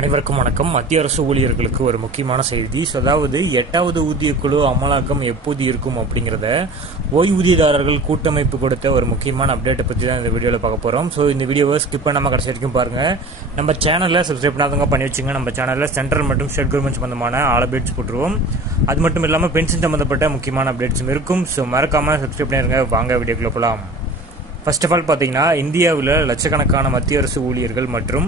அனைவருக்கும் வணக்கம். மத்திய அரசு ஊழியர்களுக்கு ஒரு முக்கியமான செய்தி. அதாவது 8வது ஊதியக்குழு அமலாக்கம் எப்போது இருக்கும் அப்படிங்கிறத ஓய்வூதியதாரர்கள் கூட்டமைப்பு கொடுத்த ஒரு முக்கியமான அப்டேட்டை பற்றி தான் இந்த வீடியோவில் பார்க்க போகிறோம். ஸோ இந்த வீடியோவை ஸ்கிப் பண்ணாமல் கடைசி வரைக்கும் பாருங்கள். நம்ம சேனலில் சப்ஸ்கிரைப் பண்ணாதவங்க பண்ணி வச்சுங்க. நம்ம சேனலில் சென்ட்ரல் மற்றும் ஸ்டேட் கவர்மெண்ட் சம்பந்தமான ஆல் அப்டேட்ஸ் போட்டுருவோம். அது மட்டும் இல்லாமல் பென்ஷன் சம்பந்தப்பட்ட முக்கியமான அப்டேட்ஸும் இருக்கும். ஸோ மறக்காமல் சப்ஸ்கிரைப் பண்ணிடுங்க. வாங்க வீடியோக்குள்ள போகலாம். ஃபர்ஸ்ட் ஆஃப் ஆல் பார்த்தீங்கன்னா, இந்தியாவில் லட்சக்கணக்கான மத்திய அரசு ஊழியர்கள் மற்றும்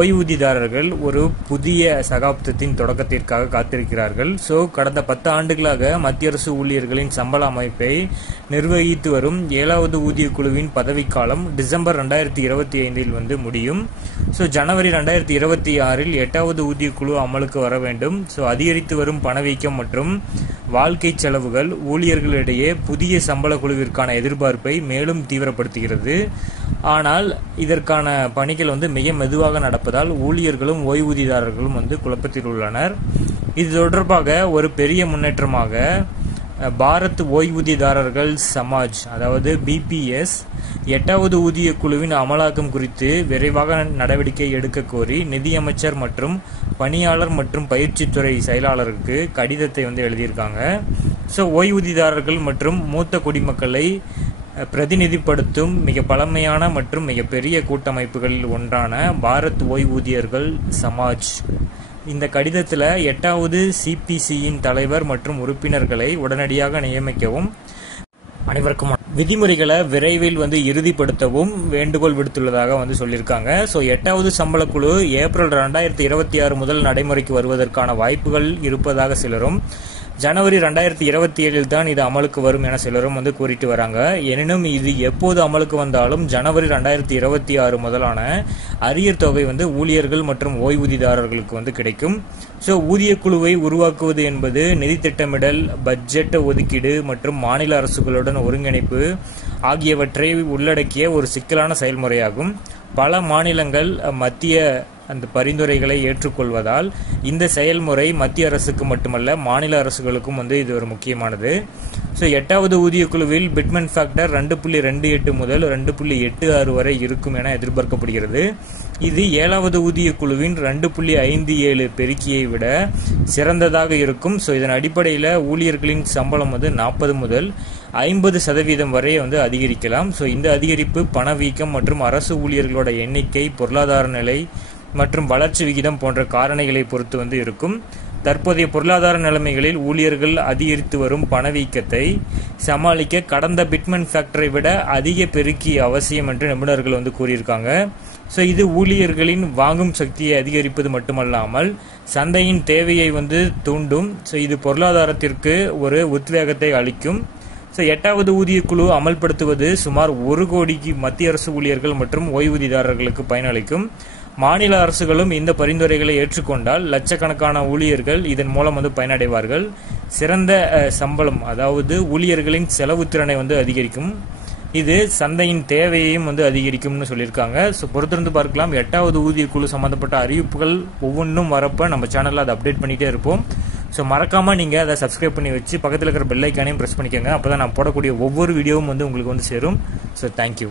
ஓய்வூதியதாரர்கள் ஒரு புதிய சகாப்தத்தின் தொடக்கத்திற்காக காத்திருக்கிறார்கள். ஸோ கடந்த 10 ஆண்டுகளாக மத்திய அரசு ஊழியர்களின் சம்பள அமைப்பை நிர்வகித்து வரும் 7வது ஊதியக்குழுவின் பதவிக்காலம் டிசம்பர் 2025 முடியும். ஸோ ஜனவரி 2026 8வது ஊதியக்குழு அமலுக்கு வர வேண்டும். ஸோ அதிகரித்து வரும் பணவீக்கம் மற்றும் வாழ்க்கை செலவுகள் ஊழியர்களிடையே புதிய சம்பள குழுவிற்கான எதிர்பார்ப்பை மேலும் தீவிரப்படுத்துகிறது. ஆனால் இதற்கான பணிகள் மிக மெதுவாக நடப்பதால் ஊழியர்களும் ஓய்வூதியதாரர்களும் குழப்பத்தில் உள்ளனர். இது தொடர்பாக ஒரு பெரிய முன்னேற்றமாக பாரத் ஓய்வூதியதாரர்கள் சமாஜ் அதாவது பிபிஎஸ் 8வது ஊதிய குழுவின் அமலாக்கம் குறித்து விரைவாக நடவடிக்கை எடுக்க கோரி நிதியமைச்சர் மற்றும் பணியாளர் மற்றும் பயிற்சித்துறை செயலாளருக்கு கடிதத்தை எழுதியிருக்காங்க. ஸோ ஓய்வூதியதாரர்கள் மற்றும் மூத்த குடிமக்களை பிரதிநிதிப்படுத்தும் மிக பழமையான மற்றும் மிகப்பெரிய கூட்டமைப்புகளில் ஒன்றான பாரத் ஓய்வூதியர்கள் சமாஜ் இந்த கடிதத்தில் 8வது சிபிசியின் தலைவர் மற்றும் உறுப்பினர்களை உடனடியாக நியமிக்கவும் அனைவருக்கும் விதிமுறைகளை விரைவில் இறுதிப்படுத்தவும் வேண்டுகோள் விடுத்துள்ளதாக சொல்லியிருக்காங்க. ஸோ 8வது சம்பள குழு ஏப்ரல் 2026 முதல் நடைமுறைக்கு வருவதற்கான வாய்ப்புகள் இருப்பதாக சிலரும், ஜனவரி 2027 தான் இது அமலுக்கு வரும் என சிலரும் கூறிட்டு வராங்க. எனினும் இது எப்போது அமலுக்கு வந்தாலும் ஜனவரி 2026 முதலான அரியர் தொகை ஊழியர்கள் மற்றும் ஓய்வூதியதாரர்களுக்கு கிடைக்கும். ஸோ ஊதிய குழுவை உருவாக்குவது என்பது நிதி திட்டமிடல், பட்ஜெட் ஒதுக்கீடு மற்றும் மாநில அரசுகளுடன் ஒருங்கிணைப்பு ஆகியவற்றை உள்ளடக்கிய ஒரு சிக்கலான செயல்முறையாகும். பல மாநிலங்கள் மத்திய அந்த பரிந்துரைகளை ஏற்றுக்கொள்வதால் இந்த செயல்முறை மத்திய அரசுக்கு மட்டுமல்ல மாநில அரசுகளுக்கும் இது ஒரு முக்கியமானது. ஸோ 8வது ஊதியக்குழுவில் பிட்மன் ஃபேக்டர் 2.28 முதல் 2.86 வரை இருக்கும் என எதிர்பார்க்கப்படுகிறது. இது 7வது ஊதியக்குழுவின் 2.57 பெருக்கியை விட சிறந்ததாக இருக்கும். ஸோ இதன் அடிப்படையில் ஊழியர்களின் சம்பளம் 40 முதல் 50% வரை அதிகரிக்கலாம். ஸோ இந்த அதிகரிப்பு பணவீக்கம் மற்றும் அரசு ஊழியர்களோட எண்ணிக்கை, பொருளாதார நிலை மற்றும் வளர்ச்சி விகிதம் போன்ற காரணிகளை பொறுத்து இருக்கும். தற்போதைய பொருளாதார நிலைமைகளில் ஊழியர்கள் அதிகரித்து வரும் பணவீக்கத்தை சமாளிக்க கடந்த பிட்மன் ஃபேக்டரை விட அதிக பெருக்கி அவசியம் என்று நிபுணர்கள் கூறியிருக்காங்க. ஸோ இது ஊழியர்களின் வாங்கும் சக்தியை அதிகரிப்பது மட்டுமல்லாமல் சந்தையின் தேவையை தூண்டும். ஸோ இது பொருளாதாரத்திற்கு ஒரு உத்வேகத்தை அளிக்கும். ஸோ 8வது ஊதியக்குழு அமல்படுத்துவது சுமார் 1 கோடிக்கு மத்திய அரசு ஊழியர்கள் மற்றும் ஓய்வூதியதாரர்களுக்கு பயனளிக்கும். மாநில அரசுகளும் இந்த பரிந்துரைகளை ஏற்றுக்கொண்டால் லட்சக்கணக்கான ஊழியர்கள் இதன் மூலம் பயனடைவார்கள். சிறந்த சம்பளம் அதாவது ஊழியர்களின் செலவு திறனை அதிகரிக்கும். இது சந்தையின் தேவையையும் அதிகரிக்கும்னு சொல்லியிருக்காங்க. ஸோ பொறுத்திருந்து பார்க்கலாம். 8வது ஊதியக்குழு சம்பந்தப்பட்ட அறிவிப்புகள் ஒவ்வொன்றும் வரப்போ நம்ம சேனலில் அதை அப்டேட் பண்ணிகிட்டே இருப்போம். ஸோ மறக்காமல் நீங்கள் அதை சப்ஸ்கிரைப் பண்ணி வச்சு பக்கத்தில் இருக்கிற பெல் ஐக்கானையும் ப்ரெஸ் பண்ணிக்கோங்க. அப்போ தான் நான் போடக்கூடிய ஒவ்வொரு வீடியோவும் உங்களுக்கு சேரும். So thank you.